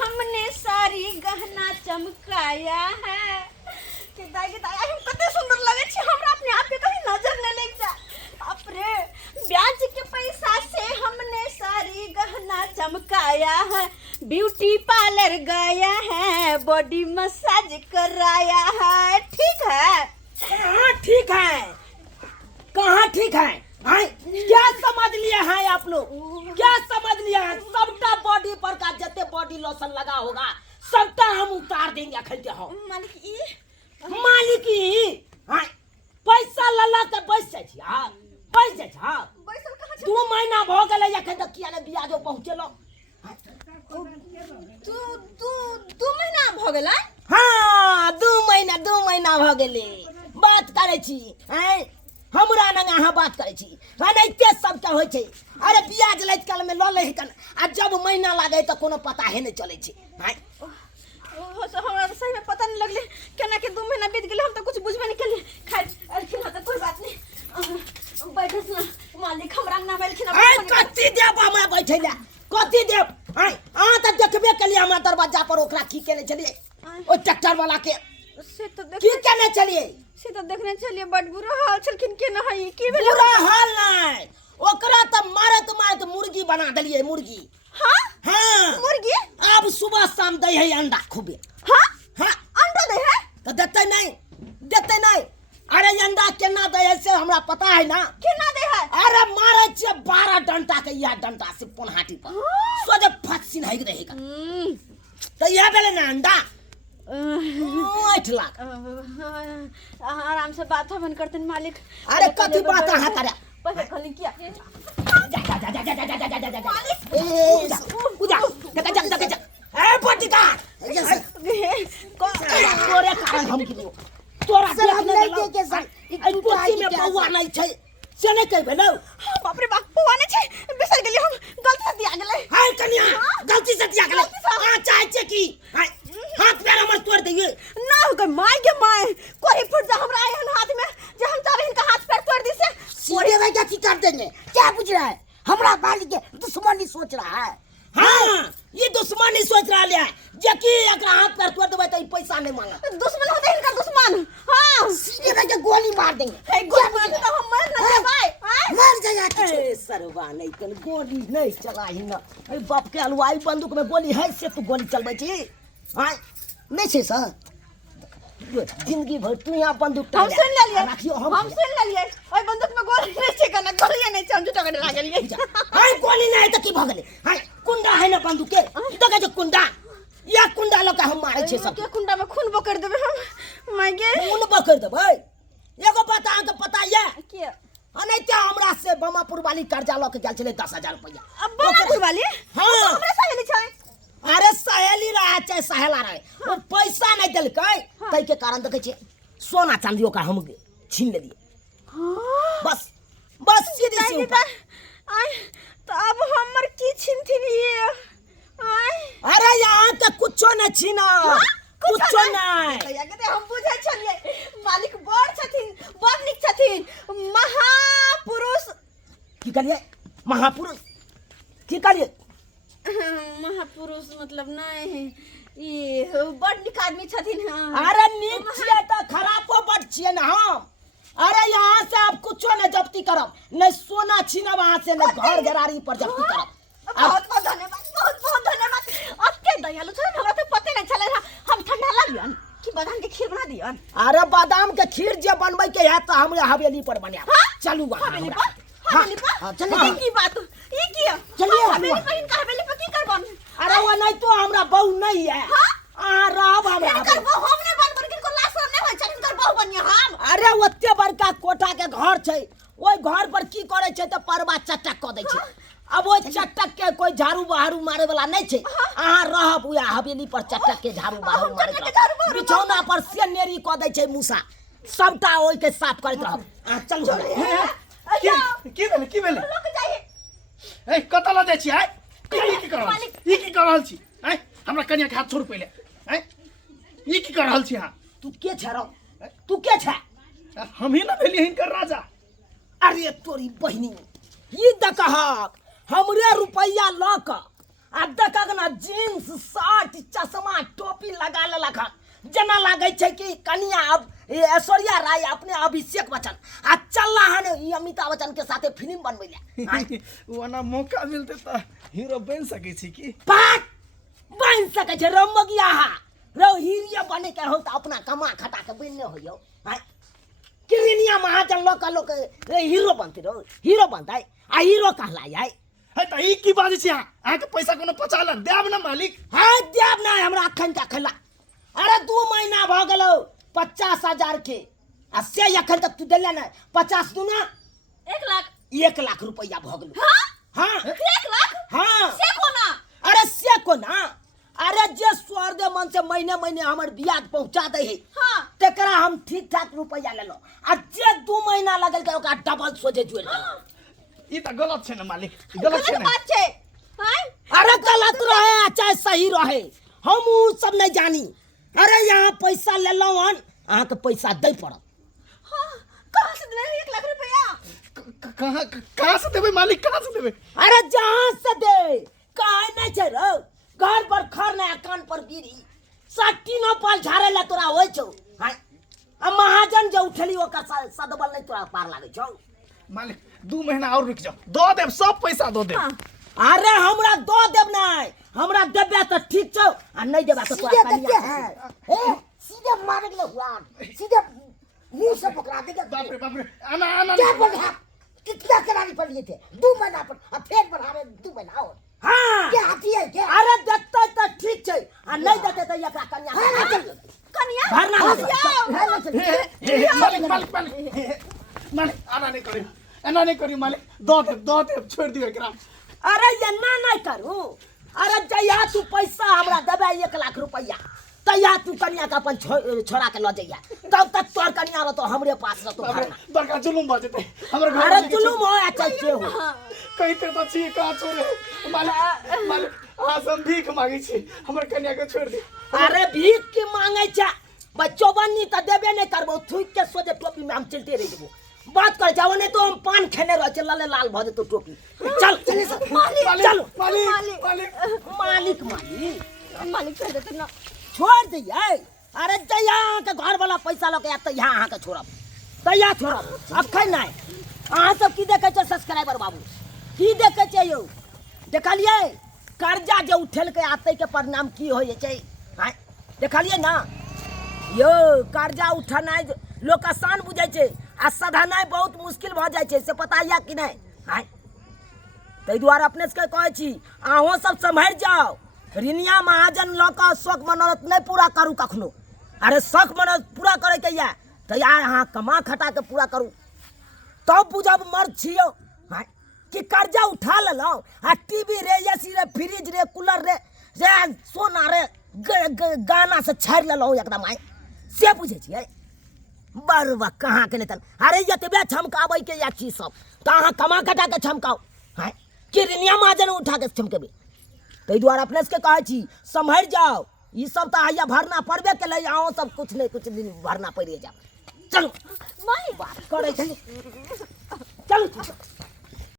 हमने सारी गहना चमकाया है कि दाई हम कते सुंदर लगे छी हमरा अपने आप पे कभी नजर न लग जा अपरे ब्याज के पैसा से हमने सारी गहना चमकाया है ब्यूटी पार्लर गया है बॉडी मसाज कराया है ठीक है हाँ ठीक है कहाँ ठीक है हाँ? क्या समझ लिया है आप लोग क्या समझ लिया है सबका बॉडी पर का जते बॉडी लोशन लगा होगा सबका हम उतार देंगे खरीदे हो मालिक हाँ पैसा लला के बैस जाय छी हां बैस जाय छी हां 2 महीना भ गेलै एखन तक किया ने बियाजो पहुंचेलो दू महीना भ गेलै हाँ 2 महीना भ गेलै बात करे छी हैं हमरा नंगा अहाँ बात करे छी अनैते सबके होय छै अरे बियाज लैत काल में ल लै कन आ जब महीना लागे त कोनो पता है नहीं चले छै हैं हमरा सही में पता नहीं लगले केना के 2 महीना बीत गेले हम तो कुछ बुझबे नहीं केलिए खैर अरखिन त कोई बात नहीं बैठस ना मालिक हमरा नाम एलखिन कत्ती देब हमरा बैठे ले कत्ती देब हैं आ त देखबे केलिए हमरा दरवाजा पर ओकरा की केने चलिए ओ ट्रैक्टर वाला के से तो की केने चलिए से तो देखने चलिए बड बुरा हाल छलखिन के न है की भेल बुरा हाल नहीं ओकरा त मारत मुर्गी बना देलिए मुर्गी हां हां मुर्गी अब सुबह शाम दे है अंडा खूबे हां हां अंडा दे है तो देते नहीं अरे अंडा केना दे है से हमरा पता है ना केना दे है अरे मारे छे 12 डंटा के या डंटा से पोनहाटी पर सोजे फटसिन है रहेगा तो यह बेले ना अंडा 8 लाख आराम से बात हवन करते मालिक अरे कथी बात है करे पहले खाली किया जा ए पटिका तोरे कारण हम गिरो तोरा देखने के सर कुर्सी में पौवा नहीं छै से नहीं कह भेलो बाप रे बाप पौवा नहीं छै बिसर गेली हम गलती से दिया गेलै हाय कन्या गलती से दिया गेलै आ चाहे छै की हाथ पैर हमर तोड़ दिए ना हो गए माय कोई फुट जा हमरा एहन हाथ में जे हम चाहे इनका हाथ पैर तोड़ दी से सीधे भाई क्या कर देंगे क्या पूछ रहा है हमरा बाली के दुश्मनी सोच रहा है हाँ ये दुश्मनी सोच रहा है जे कि एकरा हाथ पैर तोड़ देबै त पैसा नहीं मांगा दुश्मन होते इनका दुश्मन हां सीधे भाई के गोली मार देंगे हे गोली मार तो हम मर न जाबै मर जाएगा ए सरवा नहीं तन गोली नहीं चलाई ना ए बाप के हलवाई बंदूक में गोली है से तू गोली चलबै छी हां नहीं छै सर जिंदगी भर तू यहाँ बंदूक हम सुन लेलिए राखियो हम सुन लेलिए ओए बंदूक में गोली नहीं छै कना गोली नहीं छै हम झूठा के लागल लिए हाय गोली नहीं त की भ गेलै हाय कुंडा है ना बंदूक के देखे जो कुंडा या कुंडा लका हम मारै छै सब के कुंडा में खून बकर देबे हम मागे खून बकर देबै एगो बात अहाँ के पता ये के अनैते हमरा से बमापुर वाली कर्जा ल के गेल छले 10000 रुपया अब बमापुर वाली हां हमरा सहेली छै अरे सहेली रहा चाहे सहेला रहे वो पैसा नहीं दिलकै तै के कारण देखे छे सोना चांदियों का हम छीन लेलिए बस सीधी सी आय तो अब हमर की छीनथिन ये आय अरे यहाँ तो कुछो नहीं छीना कुछो नहीं कहिया के हम बुझै छलिए मालिक बड़ छथिन बड़ निक छथिन महापुरुष की करिए महापुरुष की करिए महापुरुष मतलब नहीं ये बड़ निक आदमी छथिन हां अरे नीक छिए त खराबो बड़ छिए ना हम अरे यहाँ से अब कुछो नहीं जब्ती करब नहीं सोना छीनब वहां से नहीं घर घरारी पर जब्ती करब बहुत धन्यवाद अते दयालु छ हमरा तो पते नहीं चले हम ठंडा लागियन कि बादाम के खीर बना दियन अरे बादाम के खीर जे बनबै के है त हमरा हवेली पर बना चलू हवेली पर चलिए की बात ये किया चलिए हवेली पर इनका हवेली पर की करबन अरे वो नहीं तो हमरा बहू नहीं है आ रहब हमरा इनकर बहू हमने बन कर किनको लाश नहीं होय छ इनकर बहू बनिया हम अरे ओते बड़का कोठा के घर छै ओई घर पर की करे छै त परवा चटक क दै छै अब वो चटक के कोई झाड़ू बहारू मारे वाला नहीं छै अहाँ रहब उया हवेली पर चटक के झाड़ू बहारू मारे बिछौना पर से नेरी क दै छै मूसा सबटा ओइ के साफ करत रहब आ चल की भेले लोग जाइए ए कत ल जाइ छी है की कर रहल छी है हमरा कन्या के हाथ छोड़ पहिले है ई की कर रहल छी हां तू के छरो तू के छ हम ही ना भेली हिनकर राजा अरे तोरी बहिनी ई दकहक हमरे रुपया ल क आ देखक ना जींस शर्ट चश्मा टोपी लगा लेलक हन जना लागे छै कि कनिया अब ऐश्वर्या राय अपने अभिषेक बच्चन आ चलला हन ई अमिताभ बच्चन के साथे फिल्म बनबै ले वना मौका मिलते त हीरो बन सकै छी की पाक बन सकै छै रमगिया रो हीरो बने के हो त अपना कमा खटा के बन्ने हो यो हाय किरनिया महाजन लोक हीरो बनते रो हीरो बनतै आ हीरो कहला है है त ई की बाजे छी अहाँ के पैसा कोनो पचाला देब ना मालिक हाँ देब ना हमरा अखन तक खला अरे 2 महीना भ गेलो 50,000 के आ से अखन तक तू देले ना 50 दू ना 1 लाख 1 लाख रुपया भ गेलो हाँ हाँ 1 लाख हाँ से कोना अरे से को ना अरे जे स्वर्ग मन से महीने हमर बियाह पहुंचा दे है हाँ तेकरा हम ठीक ठाक रुपया लेलो आ जे 2 महीना लगल के ओकरा डबल सोझे जोड़ देलो ई त गलत छै ना मालिक गलत छै गलत ना बात छै हाय अरे गलत रहे आ चाहे सही रहे हम उ सब नहीं जानी अरे यहाँ पैसा ले लो हन अहाँ के पैसा दे पड़त हाँ कहाँ से देबे 1 लाख रुपया कहाँ से देबे मालिक कहाँ से देबे अरे जहाँ से दे काहे नहीं छै रो घर पर खर नहीं कान पर गिरी सट्टी न पाल झारे ला तोरा होय छौ हाय आ महाजन जे उठली ओकर सदबल नहीं तोरा पार लागे छौ मालिक 2 महीना और रुक जाओ दो देब सब पैसा दो देब अरे हमरा दो देब नहीं हमरा देबे त ठीक छौ आ नहीं देबे त तोरा कनिया है ए सीधे मारे के हुआ सीधे मुंह से पकड़ा देगा बाप रे आना क्या बोल रहा कितना करानी पड़ लिए थे 2 महीना पर अब फिर बढ़ा रहे 2 महीना और हाँ क्या हाथी है क्या अरे देते तो ठीक छै आ नहीं देते तो एकरा कन्या कन्या भरना मालिक आना नहीं करी एना नहीं करी मालिक दो देब छोड़ दियो एकरा अरे एना नहीं करू अरे जया तू पैसा हमरा देबे 1 लाख रुपया तैया तू कन्या का अपन छोड़ा के ल जइया तब तक तोर कन्या रह तो हमरे पास रह तो भरना बड़का जुलुम बजते हमर घर अरे जुलुम हो या चाहे हो कहते तो छी कहाँ छोड़े मालिक आज हम भीख मांगे छी हमर कन्या के छोड़ दी अरे भीख की मांगे छ बच्चों बन्नी त देबे नहीं करबो थूक के सोजे टोपी में हम चलते रह जबो बात कर जाओ नहीं तो हम पान खेने रह चल लाल भ तो टोपी चल चल चल मालिक मालिक कह देते ना छोड़ दिए अरे जया के घर वाला पैसा लके त यहाँ अहाँ के छोड़ब तैया छोड़ब अखन नहीं अहाँ सब की देखे छ सब्सक्राइबर बाबू की देखे छ यौ देखलिए कर्जा जे उठेल के आते के परिणाम की होय छै हां देखलिए ना यो कर्जा उठनाइ लोग आसान बुझै छै आ सधनाइ बहुत मुश्किल भ जाइ छै से पता या कि नहीं हां तै दुआरे अपने से कहै छी अहों सब सम्हर जाओ ऋणिया महाजन लक शौक मनोरथ नहीं पूरा करू कखनो अरे शौक मनोरथ पूरा करे के या त यार अहाँ कमा खटा के पूरा करू तब बुझब मर्द छियो हां कि कर्जा उठा लेलो आ टीवी रे एसी रे फ्रिज रे कूलर रे सोना रे गाना से छाड़ लेलो एकदम आइ से बुझे छियै बरवा कहाँ के नेतन अरे यतबे छमकाबै के या चीज सब त अहाँ कमा खटा के छमकाओ हां कि ऋणिया महाजन उठा के छमकेबे तै दुआरे अपने से कहै छी सम्हर जाओ ई सब त आइया भरना पड़बे के ले आओ सब कुछ नहीं कुछ दिन भरना पड़िए जा चलो मालिक बात करे छै चलो